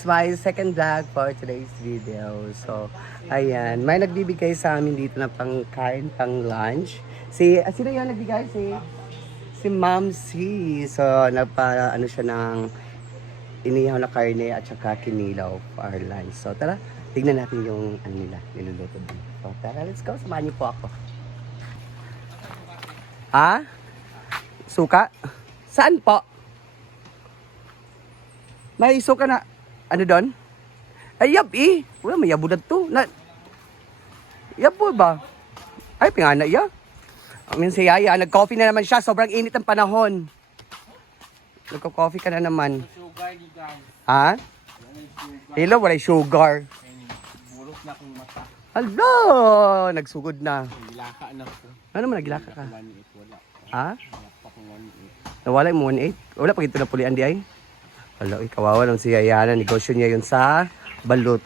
It's my second vlog for today's video. So, ayan. May nagbibigay sa amin dito na pangkain, pang lunch. Sino yun nagbigay? Si Ma'am C. So, ano siya ng inihaw na karne at saka kinilaw for our lunch. So, tara, tignan natin yung ano nila, niluluto din. So, tara, let's go. Samahan niyo po ako. Ha? Suka? Saan po? May suka na, ano doon? Ay, yap eh. Wala, may yabo na to. Yap po ba? Ay, pingana iya. I mean, si Yaya, nag-coffee na naman siya. Sobrang init ang panahon. Nagko-coffee ka na naman. Sugar ni guys. Ha? Hello, walay sugar. Bulok na akong mata. Hello! Nagsugod na. Gilaka na ko. Ano naman, naglaka ka? 1.8 wala. Ha? Wala pa akong 1.8. Nawala yung 1.8? Wala pa ito na pulian di ay? Wala, kawawa lang si Yaya na. Negosyo niya yun sa balut.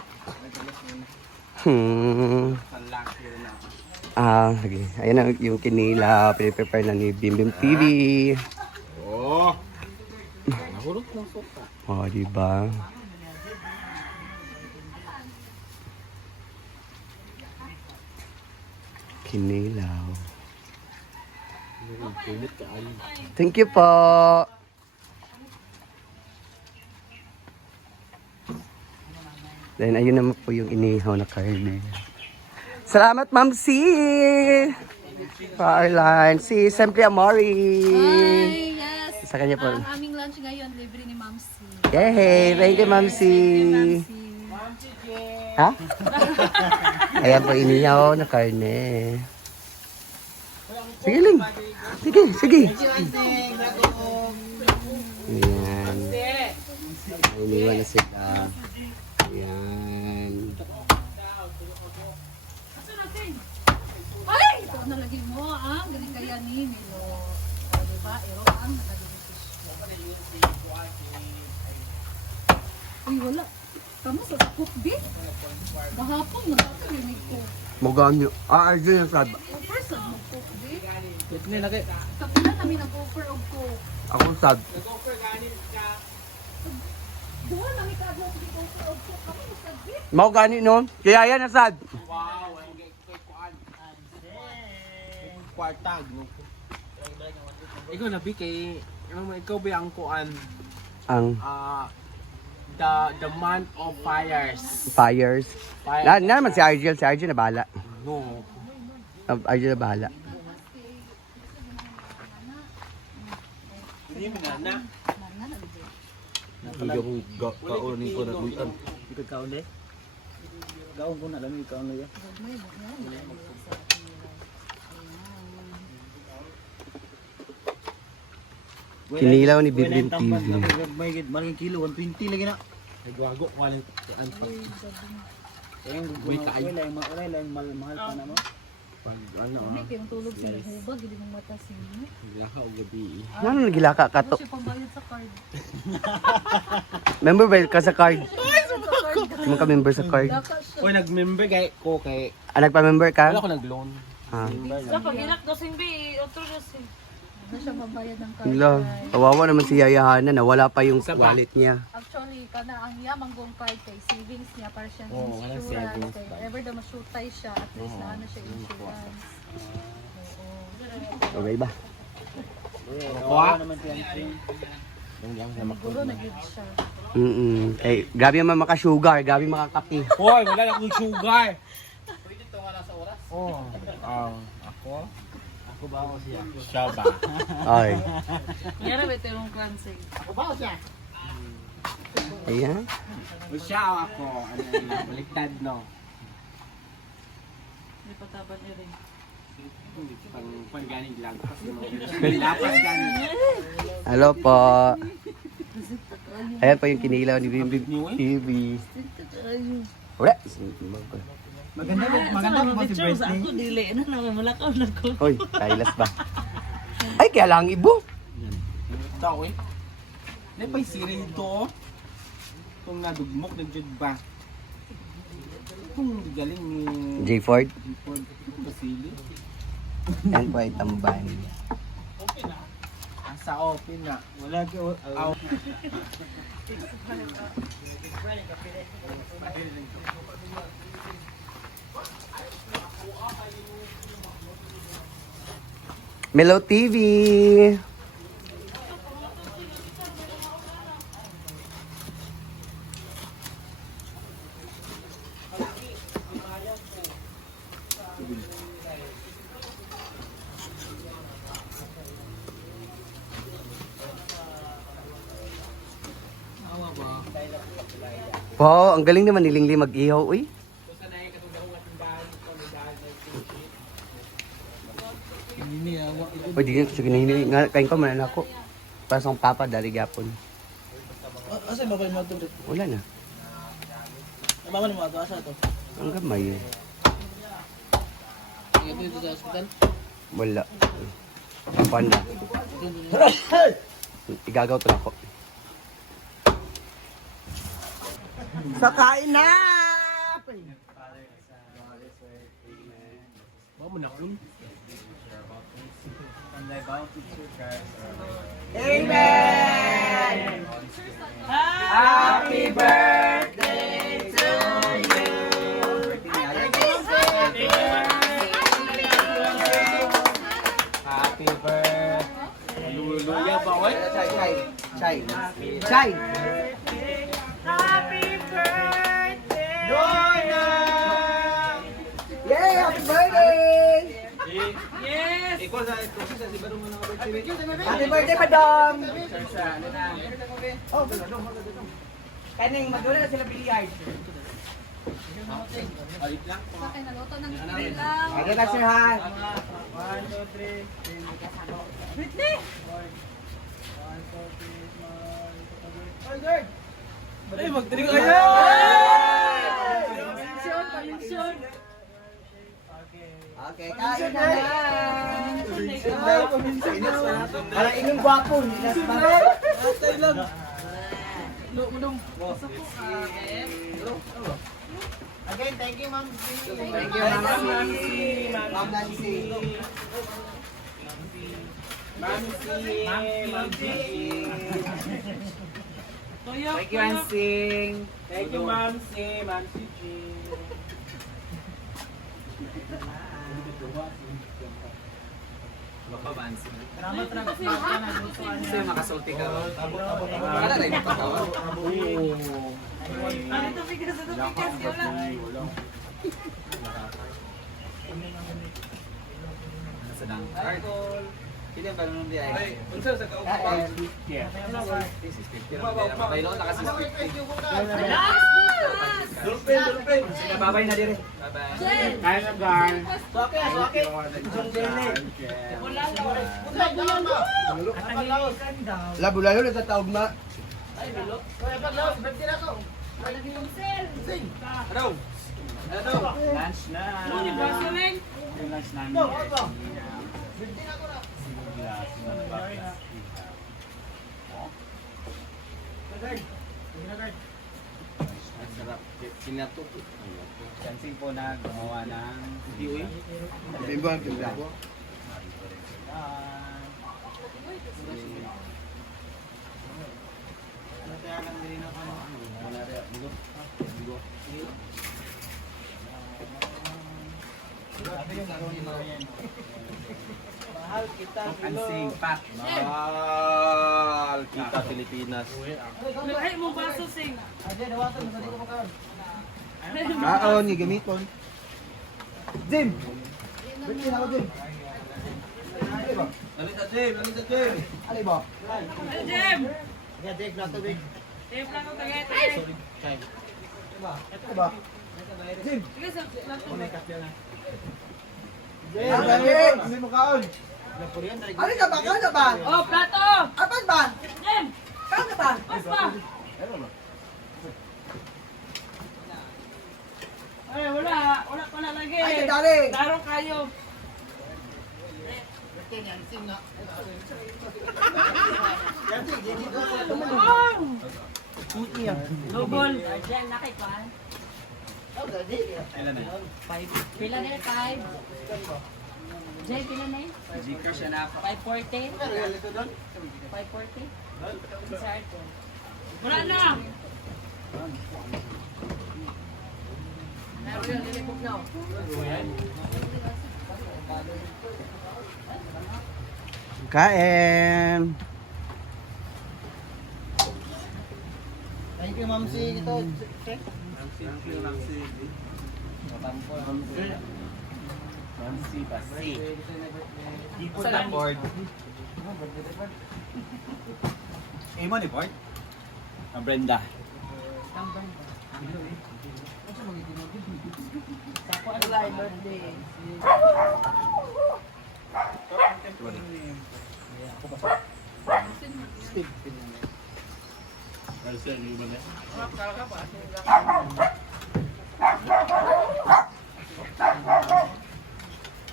Sanlaki na. Okay. Ayan na yung kinila. Piniprepare na ni Bim Bim TV. Oh! Nahurot ng sopa. Oh, diba? Kinilaw. Thank you po. Then, ayun naman po yung inihaw na karne. Salamat, Ma'am C! For our lunch. Si Sempre Amori. Hi, yes. Sa kanya po. Ang aming lunch ngayon, libre ni Ma'am C. Yay! Thank you, Ma'am C! Ma'am C. Ha? Ayan po, inihaw na karne. Sige, Ling. Sige. Ayan. Iniwan na sila. Ayan. Ay! Ito na lagi mo, galing kaya ni Milo. O, diba? Ero ang nakadilitis. Uy, wala. Kamu sa cook beef? Bahapon, nakakarinig ko. Maganyo. Arjun yung sad. Offer sa mag-cook beef. Ito na lagi. Kapila namin nag-offer og cook. Ako sad. Duha namin ka-offer og cook. Kami mag beef. Mau gani no? Kaya yan na sad. Wow! Ang gay kuan. Kwartag. No? Ikaw nabi kay... Ikaw ba ang kuan? Ang The month of fires. fires. Na naman si Arjun. Si Arjun na bahala. No. Arjun na bahala. Hindi mo na. Hindi ako kaunin ko na kuyan. Ikot kaon de? Gaon ko na lang yung kaon na yan. Kinilaw ni Bim Bim TV. May malaking kilo, 120 lagi na. Nagwago ko lang. Wala lang mahal pa na mo. Ano Kami kayong tulog sa hubag, hindi mong mata sa inyo. Nilaka o gabi. Ano nagilaka ka Ano to? siya pambayad sa card? Member ba ka sa card? Hindi ka member sa card. Daka siya. Uy, nag-member ko kay... Nagpa-member ka? Wala ko nag-loan. Sa pag-inak dosin bi, otro dosin. Ano siya pambayad ng card? Wala. Kawawa naman si Yaya Hana na wala pa yung wallet niya. Actually, kana ang yamang gong card kay savings niya para siyang Oo, walang insurance. savings Kay ba? ever na masutay siya, at least na ano siya insurance. Okay ba? Kuha? naman yan. Siguro nag-give siya. Kay gabi man maka-sugar, gabi makakape. Hoy, wala na akong sugar. Pwede ito wala sa oras? Oo. Ako? Ako ba ako siya? Siya ba? Ay. Yara ba ito yung klansing? Ayan. Siya o ako? Ano yun? Baliktad, no? Hindi pa taban niya rin. Pang ganing lang. Lapas ganing. Hello po. Ayan po yung kinilaw ni Bim Bim TV. Wala. Maganda po si Picture sa birthday. ako, dili na naman malakaw na ko. Hoy, kailas ba? Ay, kaya lang ibo. Ito, eh. Hindi pa yung siri ito, oh. Itong nadugmok, nagjud ba? Itong galing ni... J. Ford. Basili. Yan po ay tamban. Sa open na. Wala ko. Melo TV. Wow, ang galing naman ni Lingli mag-ihaw, uy. Uy, di sige hinini nga kain ko man ako. Para sa akong papa dali gyapon. Asa ba kayo mo ito? Wala na. Mama ni mo ito, asa ito? Ang gamay. Ito dito sa hospital? Wala. Kapan na. Igagaw to na ako. Sakain na! Ba mo na kun? Amen! Happy birthday to you! Happy birthday! Luya pa ko? Chay. Chay. Happy birthday! Donna! Yay! Happy birthday! Yes! Ikaw sa si Barong mo birthday. Happy birthday, madam! Ano na? Oh, kaning magdula na sila billiard. Alit lang. Sa akin, naluto ng bilang. Ano na sir ha? 1, 2, 3. Britney! Ay, magdilig kayo! Palisyon! Okay, kain na na! Para inyong gwapo, nilas pa. Atay lang. Again, thank you, Ma'am. Thank you, Ma'am Nancy. Ma'am Nancy. Thank you, Ansing. Thank you, Mamsi. Mamsi G. Kasi makasulti ka. Wala na yung patawa. Ano ito bigas? Ito bigas? Wala. Sa dangkar. Hindi ba nung di ay? Unsa sa kaupaw? This is 50. Baylo na kasi 50. Dulpen. Sige, bye-bye na dire. Bye-bye. Kaya na guys. Okay, okay. Labo-lalo na sa taog ma. Ano? Lunch na. Ano ba sila? Lunch na. Ang sarap. Sinatok. Chancing po na gumawa ng diwi. Iba ang tinda. Mahal kita, Ansing Pat. Mahal kita, Pilipinas. Ay, mo baso sing. Oo, ni gamiton. Jim! Balik na ako, Jim. Ali ba? Lalita, Jim! Lalita, Jim! Ali ba? Ay, Jem! Yeah, Jake, not tubig. Jem lang ang tagay. Ito ba? Jim! Sige, sa plato. Jim! Hindi mo kaon. Ano ka ba? Kaon ka ba? Oh, plato! Apan ba? Jem! Kaon ka ba? Pas pa! Ay, wala. Wala lagi. Ay, kadali! Daro kayo. Oh! Lobol. Diyan, nakikwan. Kailan na? Pila na 5. Jay, pila na yun? Gcash yan ako. 540? Regalo ito doon. 540? Sa aircon. Wala na! Kain! Thank you, Ma'am Si. Ito, check. Mamsi Basi. Ipon na board. Eh mo ni board? Ang Brenda.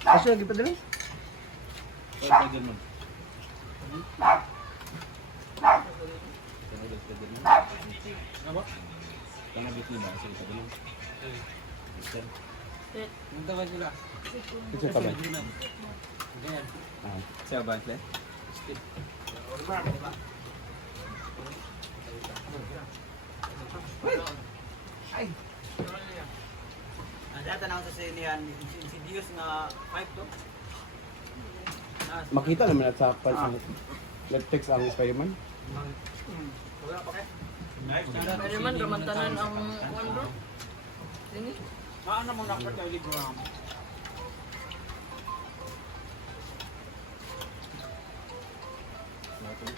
Aso lagi pa dali? Ito pa ba? Siya ba, Kle? Ada tanaw sa sinihan, insidious nga 5 to. Makita naman at sa Netflix ang Spider-Man. Wala pa kay. Pwede man, gamantanan ang wando. Sini? Ano mo na per telegram?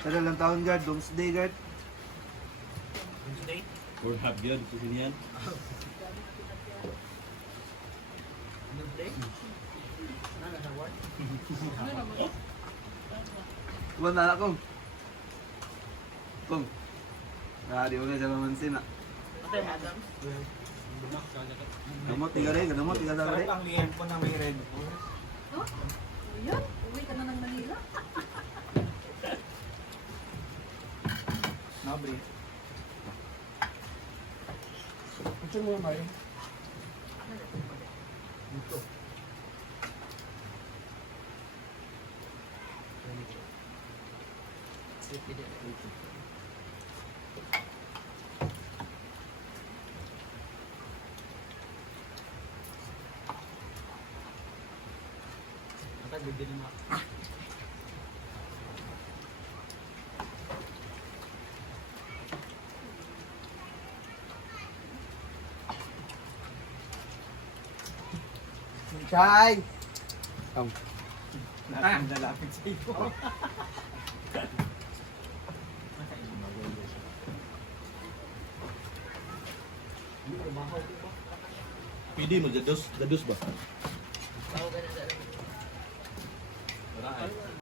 Kada lang taon guard, Doomsday guard. Or have yun, susinian. Buwan na kong. Kong. Di mo sa mamansin na. Gamot, tiga rin, gamot, tiga sa rin. Ang liyan ko na may red. Oh? Ayan, uwi ka na ng Manila. Nabri. Ito mo, Mario. Chay! Nalapit sa iyo. Pwede mo, dados ba?